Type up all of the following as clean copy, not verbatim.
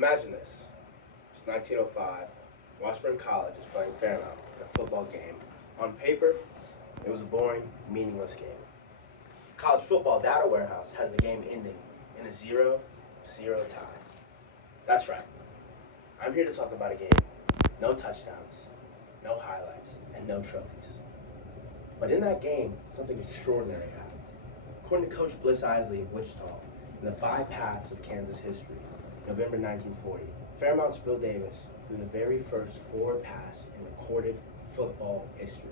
Imagine this. It's 1905. Washburn College is playing Fairmount in a football game. On paper, it was a boring, meaningless game. College Football Data Warehouse has the game ending in a 0-0 tie. That's right. I'm here to talk about a game. No touchdowns, no highlights, and no trophies. But in that game, something extraordinary happened. According to Coach Bliss Isley of Wichita, in the bypaths of Kansas history, November 1940, Fairmount's Bill Davis threw the very first forward pass in recorded football history.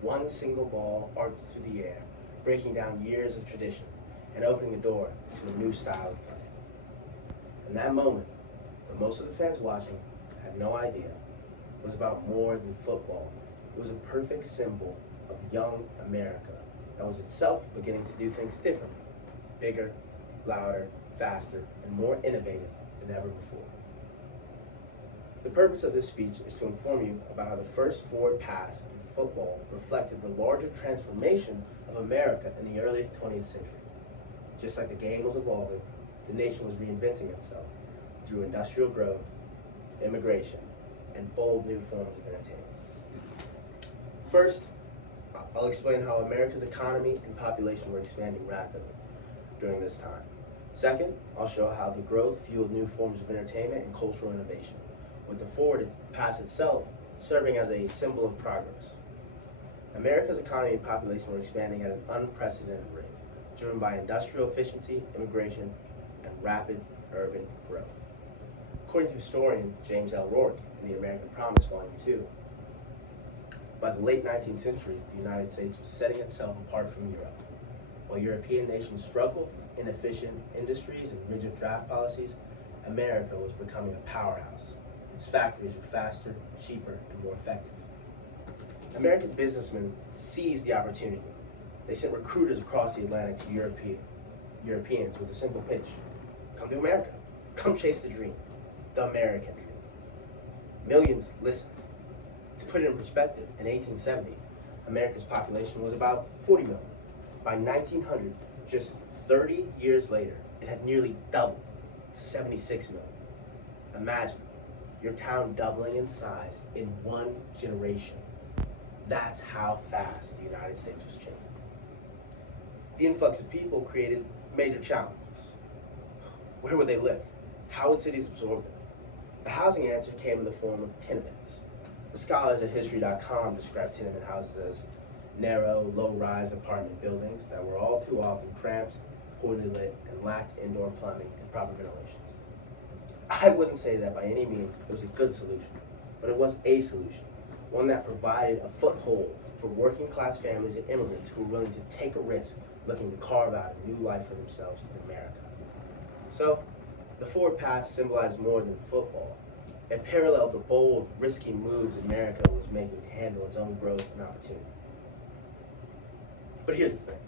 One single ball arced through the air, breaking down years of tradition and opening the door to a new style of play. And that moment, for most of the fans watching, had no idea, was about more than football. It was a perfect symbol of young America that was itself beginning to do things differently, bigger, louder, faster, and more innovative than ever before. The purpose of this speech is to inform you about how the first forward pass in football reflected the larger transformation of America in the early 20th century. Just like the game was evolving, the nation was reinventing itself through industrial growth, immigration, and bold new forms of entertainment. First, I'll explain how America's economy and population were expanding rapidly during this time. Second, I'll show how the growth fueled new forms of entertainment and cultural innovation, with the forward pass itself serving as a symbol of progress. America's economy and population were expanding at an unprecedented rate, driven by industrial efficiency, immigration, and rapid urban growth. According to historian James L. Rourke in The American Promise, Volume 2, by the late 19th century, the United States was setting itself apart from Europe. While European nations struggled with inefficient industries and rigid draft policies, America was becoming a powerhouse. Its factories were faster, cheaper, and more effective. American businessmen seized the opportunity. They sent recruiters across the Atlantic to Europeans with a simple pitch. Come to America. Come chase the dream. The American dream. Millions listened. To put it in perspective, in 1870, America's population was about 40 million. By 1900, just 30 years later, it had nearly doubled to 76 million. Imagine your town doubling in size in one generation. That's how fast the United States was changing. The influx of people created major challenges. Where would they live? How would cities absorb them? The housing answer came in the form of tenements. The scholars at History.com describe tenement houses as narrow, low-rise apartment buildings that were all too often cramped, poorly lit, and lacked indoor plumbing and proper ventilation. I wouldn't say that by any means it was a good solution, but it was a solution, one that provided a foothold for working-class families and immigrants who were willing to take a risk looking to carve out a new life for themselves in America. So, the forward pass symbolized more than football. It paralleled the bold, risky moves America was making to handle its own growth and opportunity. But here's the thing.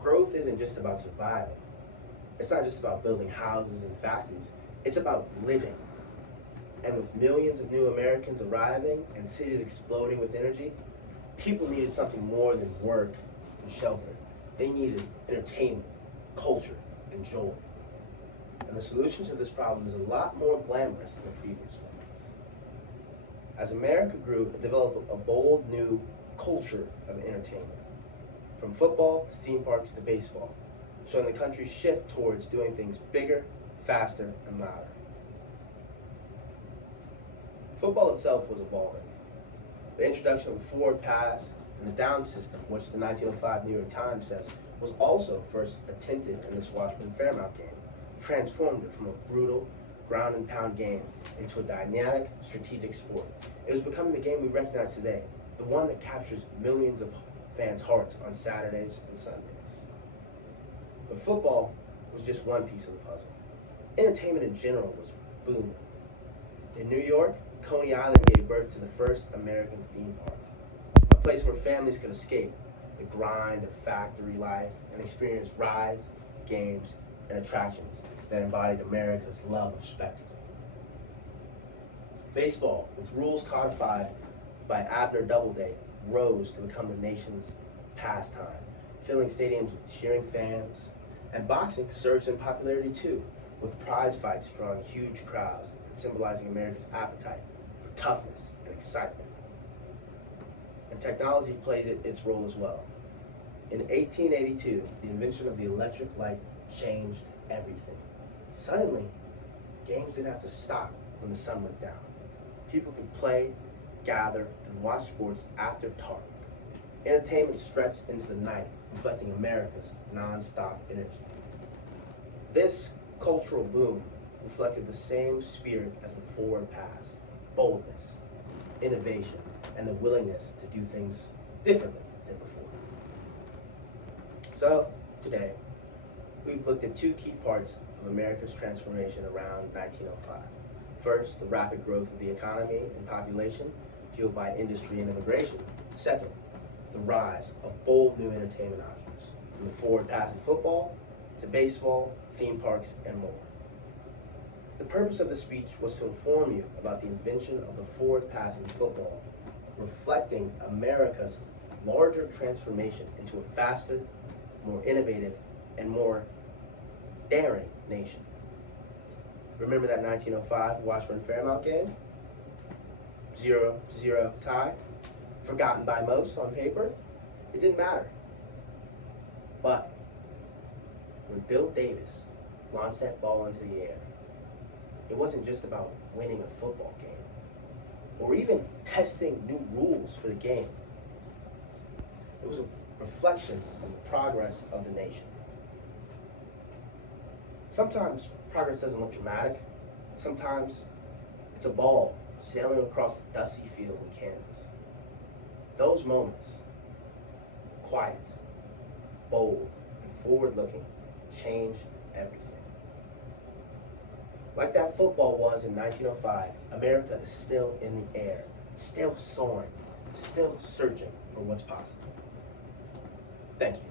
Growth isn't just about surviving. It's not just about building houses and factories. It's about living. And with millions of new Americans arriving and cities exploding with energy, people needed something more than work and shelter. They needed entertainment, culture, and joy. And the solution to this problem is a lot more glamorous than the previous one. As America grew, it developed a bold new culture of entertainment. From football to theme parks to baseball, showing the country's shift towards doing things bigger, faster, and louder. Football itself was evolving. The introduction of the forward pass and the down system, which the 1905 New York Times says was also first attempted in this Washburn Fairmount game, transformed it from a brutal, ground and pound game into a dynamic, strategic sport. It was becoming the game we recognize today, the one that captures millions of fans' hearts on Saturdays and Sundays. But football was just one piece of the puzzle. Entertainment in general was booming. In New York, Coney Island gave birth to the first American theme park, a place where families could escape the grind of factory life and experience rides, games, and attractions that embodied America's love of spectacle. Baseball, with rules codified by Abner Doubleday, rose to become the nation's pastime, filling stadiums with cheering fans. And boxing surged in popularity too, with prize fights drawing huge crowds and symbolizing America's appetite for toughness and excitement. And technology plays its role as well. In 1882, the invention of the electric light changed everything. Suddenly, games didn't have to stop when the sun went down. People could play, gather, and watch sports after dark. Entertainment stretched into the night, reflecting America's non-stop energy. This cultural boom reflected the same spirit as the forward pass: boldness, innovation, and the willingness to do things differently than before. So, today, we've looked at two key parts of America's transformation around 1905. First, the rapid growth of the economy and population, fueled by industry and immigration. Second, the rise of bold new entertainment options, from the forward pass in football to baseball, theme parks, and more. The purpose of the speech was to inform you about the invention of the forward pass in football, reflecting America's larger transformation into a faster, more innovative, and more daring nation. Remember that 1905 Washburn-Fairmount game? 0-0 tie, forgotten by most on paper? It didn't matter. But when Bill Davis launched that ball into the air, it wasn't just about winning a football game or even testing new rules for the game. It was a reflection of the progress of the nation. Sometimes progress doesn't look dramatic. Sometimes it's a ball sailing across the dusty field in Kansas. Those moments, quiet, bold, and forward-looking, change everything. Like that football was in 1905, America is still in the air, still soaring, still searching for what's possible. Thank you.